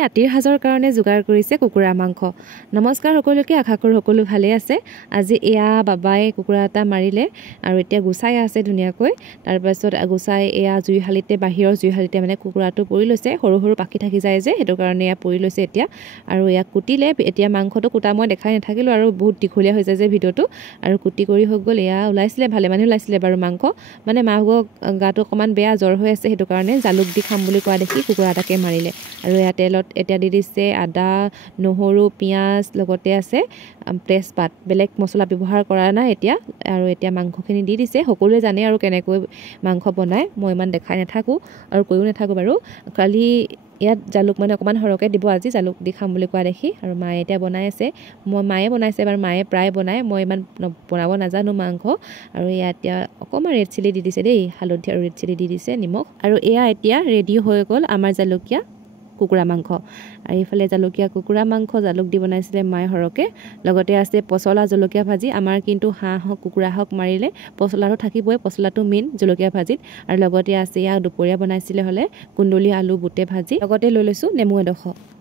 ৰাতিৰ সাজৰ কাৰণে যোগাৰ কৰিছে কুকুৰা মাংস। নমস্কাৰ সকলোকে, আশা কৰোঁ সকলো ভালে আছে। আজি এয়া বাবাই কুকুৰা এটা মাৰিলে আৰু এতিয়া গুচাই আছে ধুনীয়াকৈ। তাৰপাছত গুচাই এয়া জুইশালিতে, বাহিৰৰ জুইশালিতে মানে কুকুৰাটো পুৰি লৈছে। সৰু সৰু পাখি থাকি যায় যে, সেইটো কাৰণে এয়া পুৰি লৈছে এতিয়া। আৰু ইয়াক কুটিলে। এতিয়া মাংসটো কুটা মই দেখাই নাথাকিলোঁ আৰু বহুত দীঘলীয়া হৈ যায় যে ভিডিঅ'টো। আৰু কুটি কৰি হৈ গ'ল। এয়া ওলাইছিলে, ভালে মানে ওলাইছিলে বাৰু মাংস। মানে মাকৰ গাটো অকণমান বেয়া, জ্বৰ হৈ আছে, সেইটো কাৰণে জালুক দি খাম বুলি কোৱা দেখি কুকুৰা এটাকে মাৰিলে। আৰু এয়া তেলত এতিয়া দি দিছে আদা, নহৰু, পিঁয়াজ, লগতে আছে তেজপাত। বেলেগ মছলা ব্যৱহাৰ কৰা নাই এতিয়া। আৰু এতিয়া মাংসখিনি দি দিছে। সকলোৱে জানে আৰু কেনেকৈ মাংস বনায়, মই ইমান দেখাই নাথাকোঁ আৰু কৈও নাথাকোঁ বাৰু। খালি ইয়াত জালুক মানে অকণমান সৰহকৈ দিব আজি, জালুক দি খাম বুলি কোৱা দেখি। আৰু মায়ে এতিয়া বনাই আছে। মায়ে বনাইছে বাৰু, মায়ে প্ৰায় বনায়, মই ইমান বনাব নাজানো মাংস। আৰু এয়া এতিয়া অকণমান ৰেড চিলি দি দিছে দেই, হালধি আৰু ৰেড চিলি দি দিছে, নিমখ। আৰু এয়া এতিয়া ৰেডি হৈ গ'ল আমাৰ জালুকীয়া কুকুৰা মাংস। আৰু এইফালে জালুকীয়া কুকুৰা মাংস জালুক দি বনাইছিলে মায়ে সৰহকৈ। লগতে আছে পচলা জলকীয়া ভাজি। আমাৰ কিন্তু হাঁহ হওক কুকুৰা হওক মাৰিলে পচলাটো থাকিবই, পচলাটো মেইন জলকীয়া ভাজিত। আৰু লগতে আছে ইয়াক দুপৰীয়া বনাইছিলে হ'লে কুন্দুলি, আলু, বুটে ভাজি। লগতে লৈ লৈছোঁ নেমু এডোখৰ।